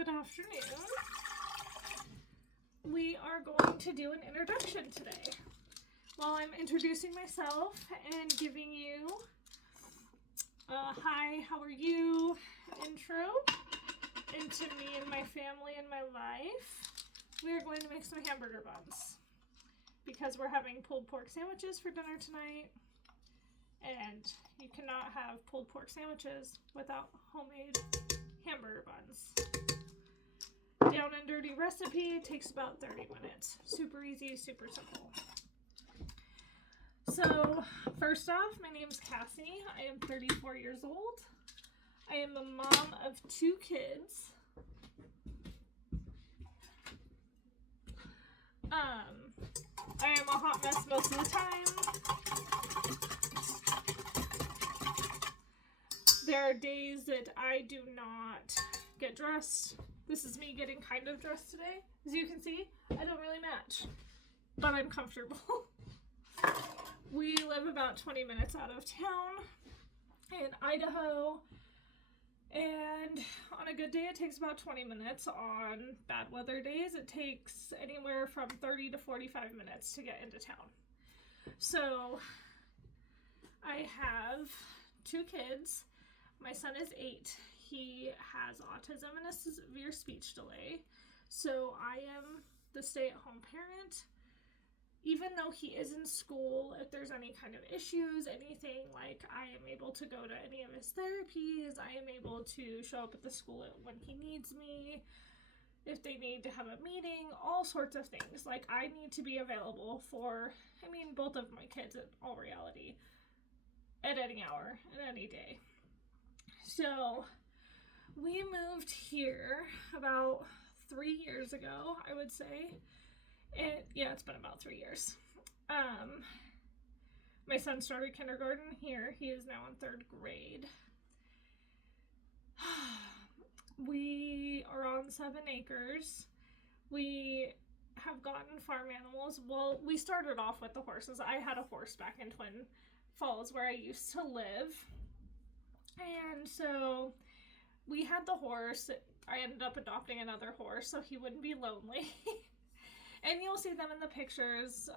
Good afternoon. We are going to do an introduction today. While I'm introducing myself and giving you a hi, how are you intro into me and my family and my life, we are going to make some hamburger buns because we're having pulled pork sandwiches for dinner tonight, and you cannot have pulled pork sandwiches without homemade hamburger buns. Down and dirty recipe, takes about 30 minutes. Super easy, super simple. So, first off, my name's Cassie. I am 34 years old. I am a mom of 2 kids. I am a hot mess most of the time. There are days that I do not get dressed. This is me getting kind of dressed today. As you can see, I don't really match, but I'm comfortable. We live about 20 minutes out of town in Idaho, and on a good day it takes about 20 minutes. On bad weather days it takes anywhere from 30 to 45 minutes to get into town. So I have 2 kids. My son is 8. He has autism and a severe speech delay. So I am the stay-at-home parent. Even though he is in school, if there's any kind of issues, anything, like I am able to go to any of his therapies, I am able to show up at the school when he needs me, if they need to have a meeting, all sorts of things. Like, I need to be available for, both of my kids in all reality, at any hour, and any day. So, we moved here about 3 years ago, I would say. It's been about 3 years. My son started kindergarten here. He is now in 3rd grade. We are on 7 acres. We have gotten farm animals. Well, we started off with the horses. I had a horse back in Twin Falls where I used to live. And so we had the horse. I ended up adopting another horse so he wouldn't be lonely. And you'll see them in the pictures.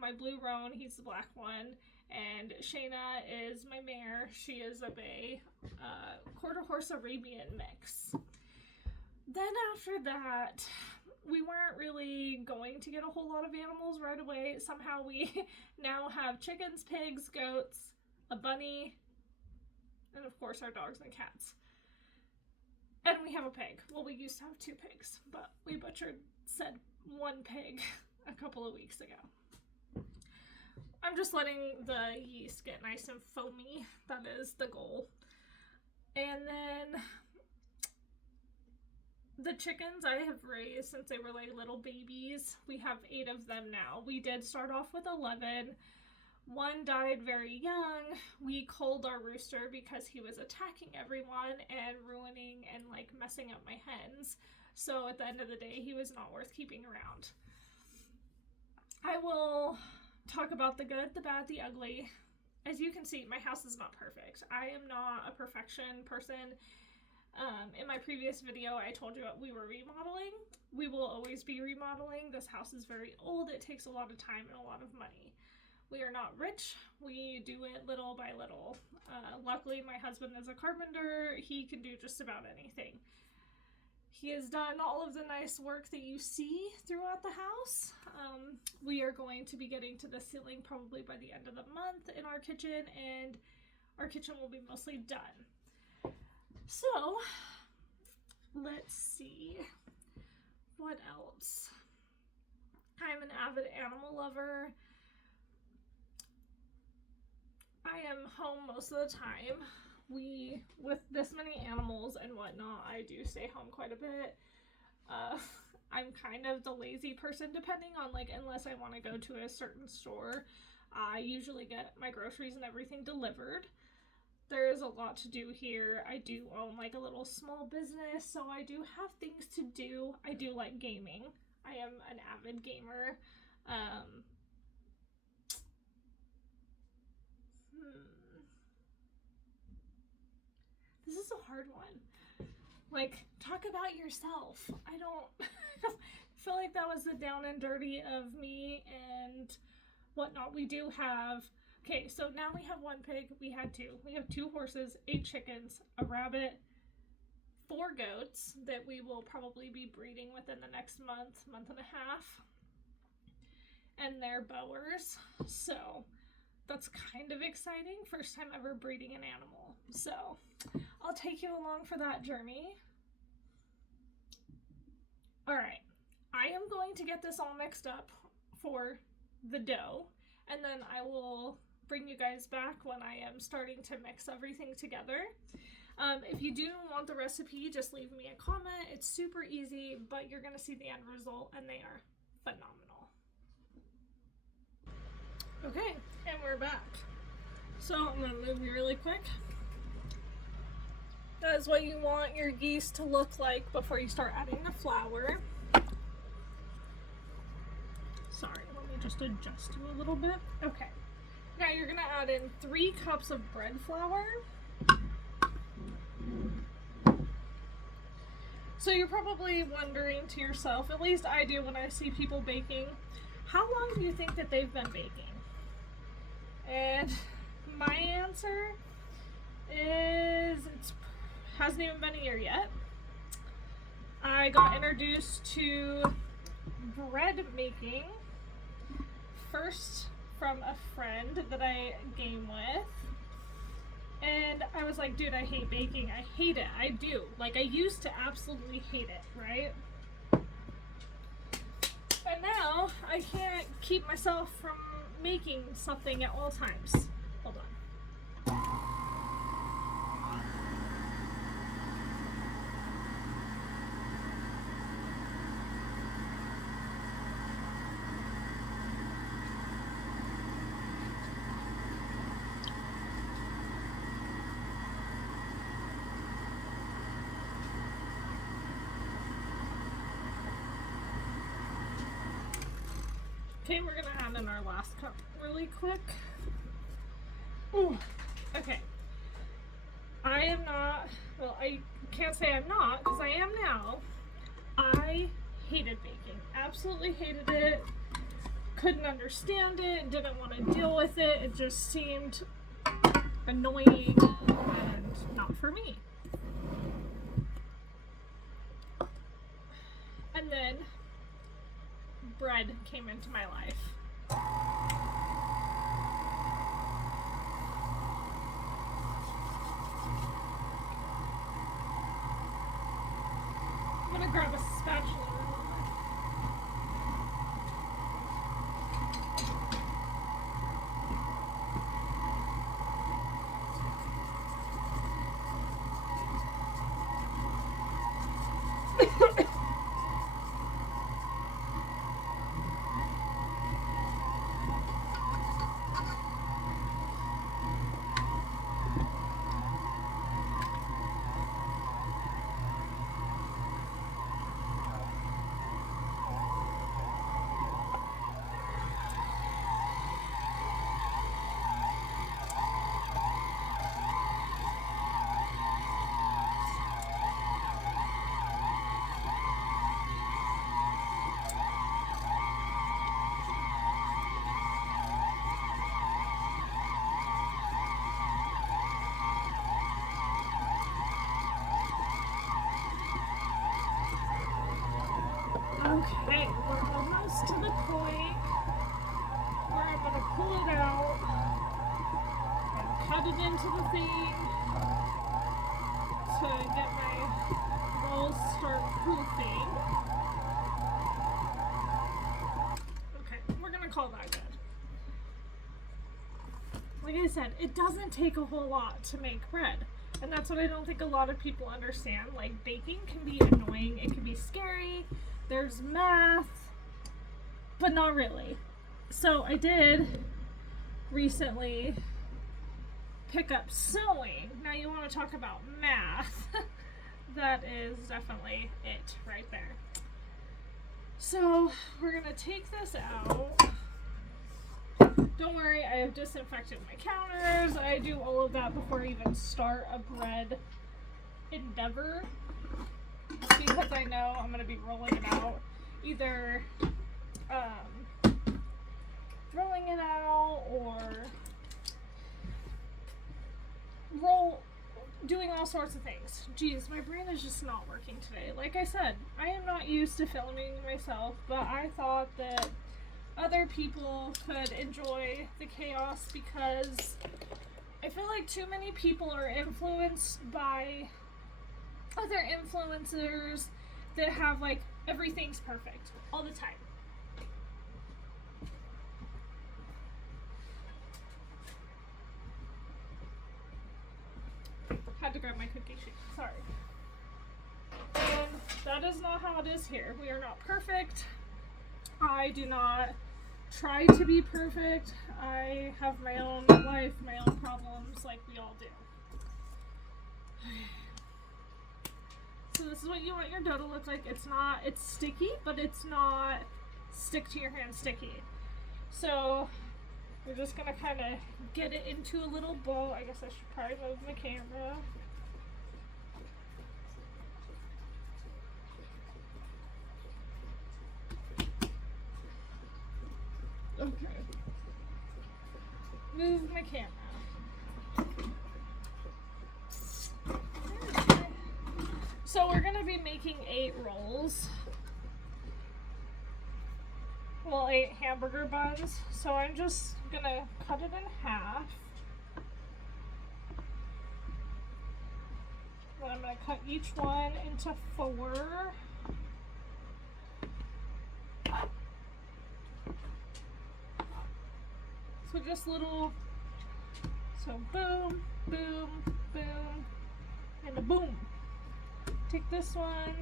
My blue roan, he's the black one. And Shayna is my mare. She is a bay, quarter horse Arabian mix. Then after that, we weren't really going to get a whole lot of animals right away. Somehow we now have chickens, pigs, goats, a bunny, and of course our dogs and cats. And we have a pig. Well, we used to have 2 pigs, but we said 1 pig a couple of weeks ago. I'm just letting the yeast get nice and foamy. That is the goal. And then the chickens I have raised since they were like little babies. We have 8 of them now. We did start off with 11. 1 died very young. We culled our rooster because he was attacking everyone and ruining and like messing up my hens. So at the end of the day, he was not worth keeping around. I will talk about the good, the bad, the ugly. As you can see, my house is not perfect. I am not a perfection person. In my previous video, I told you we were remodeling. We will always be remodeling. This house is very old. It takes a lot of time and a lot of money. We are not rich. We do it little by little. Luckily, my husband is a carpenter. He can do just about anything. He has done all of the nice work that you see throughout the house. We are going to be getting to the ceiling probably by the end of the month in our kitchen, and our kitchen will be mostly done. So, let's see. What else? I'm an avid animal lover. I am home most of the time. With this many animals and whatnot, I do stay home quite a bit. I'm kind of the lazy person, depending on, unless I want to go to a certain store, I usually get my groceries and everything delivered. There is a lot to do here. I do own, a little small business, so I do have things to do. I do like gaming. I am an avid gamer. This is a hard one. Like, talk about yourself. I don't feel like that was the down and dirty of me and whatnot. We do have, okay, so now we have 1 pig. We had 2. We have 2 horses, 8 chickens, a rabbit, 4 goats that we will probably be breeding within the next month and a half. And they're boers. So that's kind of exciting. First time ever breeding an animal. So I'll take you along for that journey. All right. I am going to get this all mixed up for the dough, and then I will bring you guys back when I am starting to mix everything together. If you do want the recipe, just leave me a comment. It's super easy, but you're going to see the end result, and they are phenomenal. Okay, and we're back. So I'm going to move you really quick. That is what you want your yeast to look like before you start adding the flour. Sorry, let me just adjust you a little bit. Okay. Now you're going to add in 3 cups of bread flour. So you're probably wondering to yourself, at least I do when I see people baking, how long do you think that they've been baking? And my answer is it hasn't even been a year yet. I got introduced to bread making first from a friend that I game with. And I was like, dude, I hate baking. I hate it. I do. Like, I used to absolutely hate it, right? But now I can't keep myself from making something at all times. Hold on. Okay, we're gonna add in our last cup really quick. Ooh, okay. I am not, well, I can't say I'm not, because I am now. I hated baking. Absolutely hated it. Couldn't understand it. Didn't want to deal with it. It just seemed annoying and not for me. And then bread came into my life. I'm gonna grab a spatula. Okay, we're almost to the point where I'm going to pull it out and cut it into the thing to get my rolls start proofing. Okay, we're going to call that good. Like I said, it doesn't take a whole lot to make bread. And that's what I don't think a lot of people understand. Like, baking can be annoying, it can be scary. There's math, but not really. So I did recently pick up sewing. Now you want to talk about math. That is definitely it right there. So we're going to take this out. Don't worry, I have disinfected my counters. I do all of that before I even start a bread endeavor. I know I'm going to be rolling it out. Either rolling it out or doing all sorts of things. Geez, my brain is just not working today. Like I said, I am not used to filming myself, but I thought that other people could enjoy the chaos because I feel like too many people are influenced by other influencers that have like everything's perfect all the time. Had to grab my cookie sheet. Sorry. And that is not how it is here. We are not perfect. I do not try to be perfect. I have my own life, my own problems, like we all do. So this is what you want your dough to look like. It's sticky, but it's not stick to your hand sticky. So we're just gonna kind of get it into a little bowl. I guess I should probably move my camera. Okay. Move my camera. So we're gonna be making 8 rolls. Well, 8 hamburger buns. So I'm just gonna cut it in half. Then I'm gonna cut each one into 4. So just little, so boom, boom, boom, and a boom. Take this one.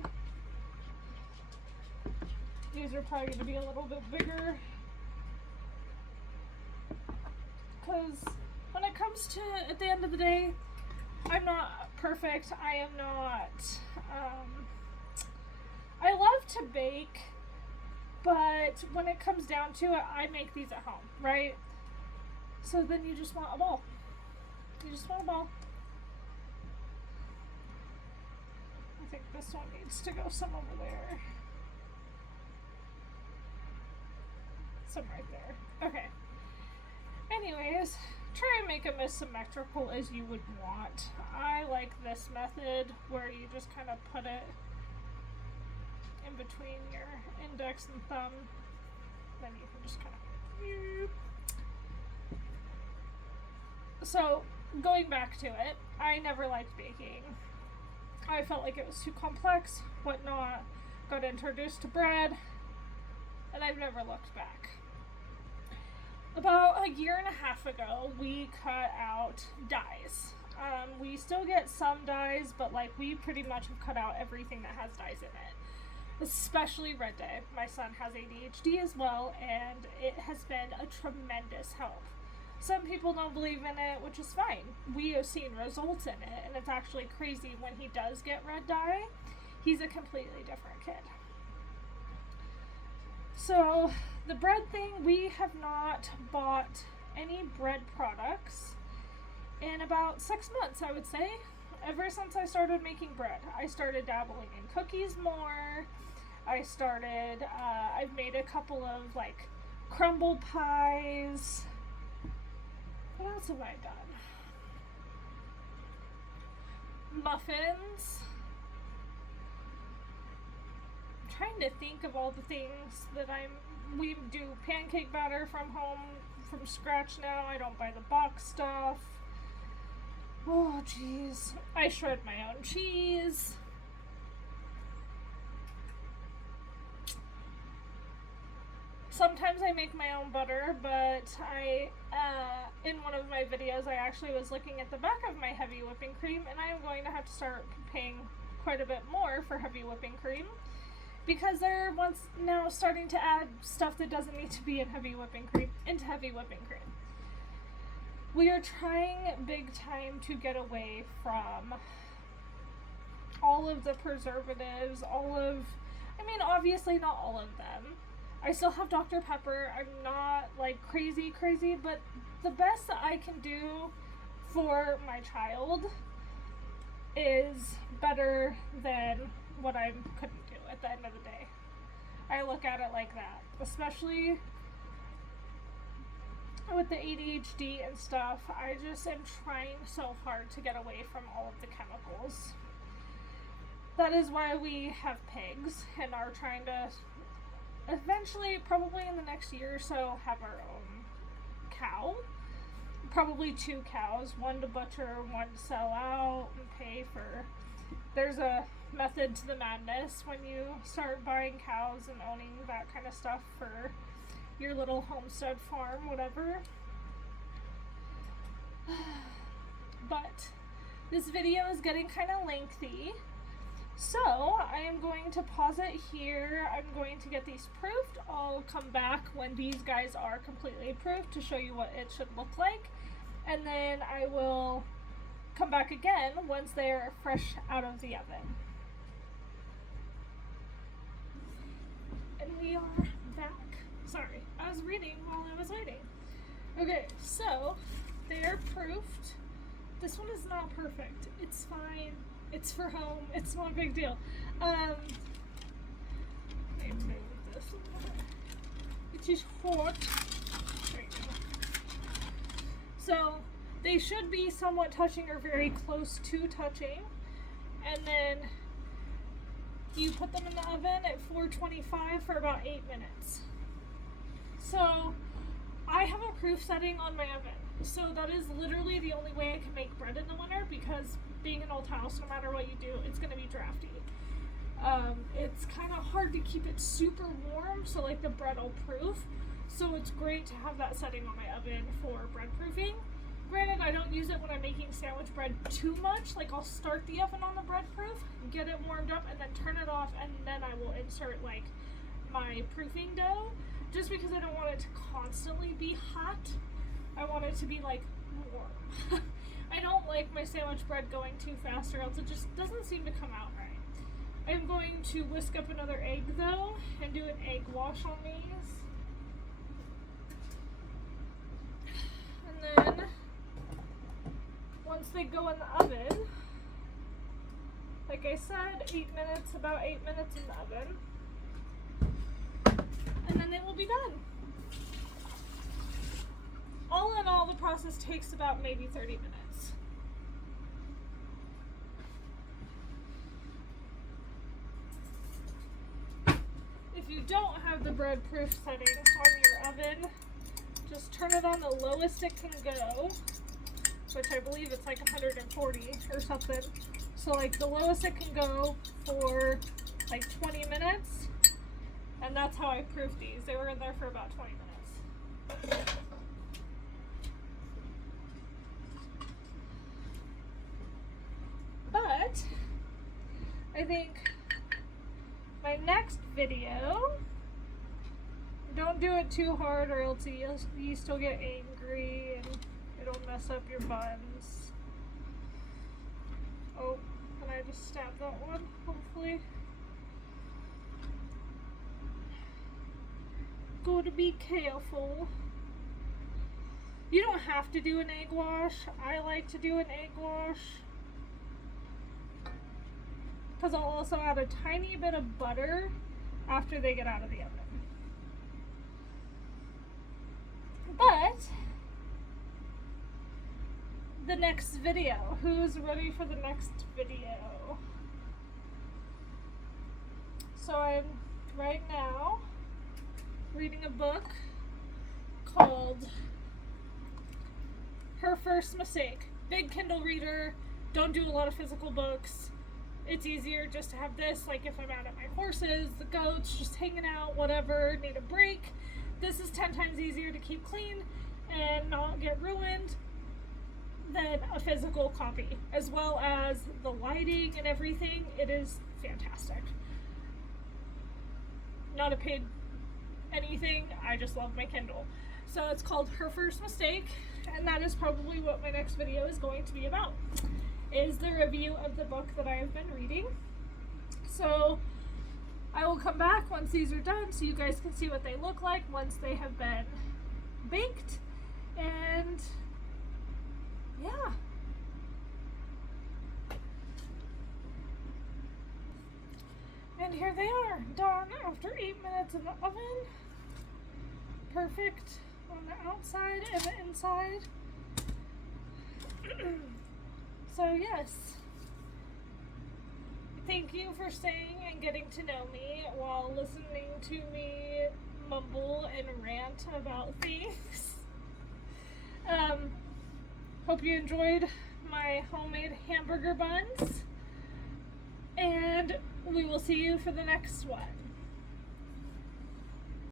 These are probably going to be a little bit bigger. Because when it comes to, at the end of the day, I'm not perfect. I am not, I love to bake, but when it comes down to it, I make these at home, right? So then you just want a ball. You just want a ball. I think this one needs to go some over there. Some right there. Okay. Anyways, try and make them as symmetrical as you would want. I like this method where you just kind of put it in between your index and thumb. Then you can just kind of... So, going back to it, I never liked baking. I felt like it was too complex, whatnot, got introduced to bread, and I've never looked back. About a year and a half ago, we cut out dyes. We still get some dyes, but like we pretty much have cut out everything that has dyes in it. Especially red dye. My son has ADHD as well, and it has been a tremendous help. Some people don't believe in it, which is fine. We have seen results in it, and it's actually crazy when he does get red dye. He's a completely different kid. So, the bread thing, we have not bought any bread products in about 6 months, I would say. Ever since I started making bread, I started dabbling in cookies more. I've made a couple of like crumble pies. What else have I done? Muffins. I'm trying to think of all the things that we do pancake batter from home, from scratch now. I don't buy the box stuff. Oh, jeez. I shred my own cheese. Sometimes I make my own butter, but in one of my videos, I actually was looking at the back of my heavy whipping cream, and I am going to have to start paying quite a bit more for heavy whipping cream, because they're now starting to add stuff that doesn't need to be in heavy whipping cream into heavy whipping cream. We are trying big time to get away from all of the preservatives, obviously not all of them. I still have Dr. Pepper. I'm not like crazy, but the best that I can do for my child is better than what I couldn't do at the end of the day. I look at it like that, especially with the ADHD and stuff. I just am trying so hard to get away from all of the chemicals. That is why we have pigs and are trying to eventually, probably in the next year or so, have our own cow. Probably 2 cows, one to butcher, one to sell out and pay for. There's a method to the madness when you start buying cows and owning that kind of stuff for your little homestead farm, whatever. But this video is getting kind of lengthy, so I am going to pause it here. I'm going to get these proofed. I'll come back when these guys are completely proofed to show you what it should look like, and then I will come back again once they're fresh out of the oven. And we are back. Sorry, I was reading while I was waiting. Okay, so they are proofed. This one is not perfect. It's fine. It's for home. It's not a big deal. Let me move this a little bit. It is hot. There you go. So they should be somewhat touching or very close to touching. And then you put them in the oven at 425 for about 8 minutes. So I have a proof setting on my oven. So that is literally the only way I can make bread in the winter, because being an old house, no matter what you do, it's going to be drafty. It's kind of hard to keep it super warm, so like the bread will proof. So it's great to have that setting on my oven for bread proofing. Granted, I don't use it when I'm making sandwich bread too much. Like, I'll start the oven on the bread proof, get it warmed up, and then turn it off, and then I will insert like my proofing dough, just because I don't want it to constantly be hot. I want it to be like warm. I don't like my sandwich bread going too fast, or else it just doesn't seem to come out right. I'm going to whisk up another egg though and do an egg wash on these. And then once they go in the oven, like I said, 8 minutes, about 8 minutes in the oven, and then they will be done. All in all, the process takes about maybe 30 minutes. If you don't have the bread proof settings on your oven, just turn it on the lowest it can go, which I believe it's like 140 or something. So like the lowest it can go for like 20 minutes, and that's how I proofed these. They were in there for about 20 minutes. But I think my next video, don't do it too hard or else you still get angry and it'll mess up your buns. Oh, can I just stab that one, hopefully? Gotta be careful. You don't have to do an egg wash. I like to do an egg wash, because I'll also add a tiny bit of butter after they get out of the oven. But the next video, who's ready for the next video? So I'm right now reading a book called Her First Mistake. Big Kindle reader, don't do a lot of physical books. It's easier just to have this, like if I'm out at my horses, the goats, just hanging out, whatever, need a break. This is 10 times easier to keep clean and not get ruined than a physical copy. As well as the lighting and everything, it is fantastic. Not a paid anything, I just love my Kindle. So it's called Her First Mistake, and that is probably what my next video is going to be about, is the review of the book that I have been reading. So I will come back once these are done so you guys can see what they look like once they have been baked. And yeah. And here they are, done after 8 minutes in the oven. Perfect on the outside and the inside. So yes, thank you for staying and getting to know me while listening to me mumble and rant about things. Hope you enjoyed my homemade hamburger buns, and we will see you for the next one.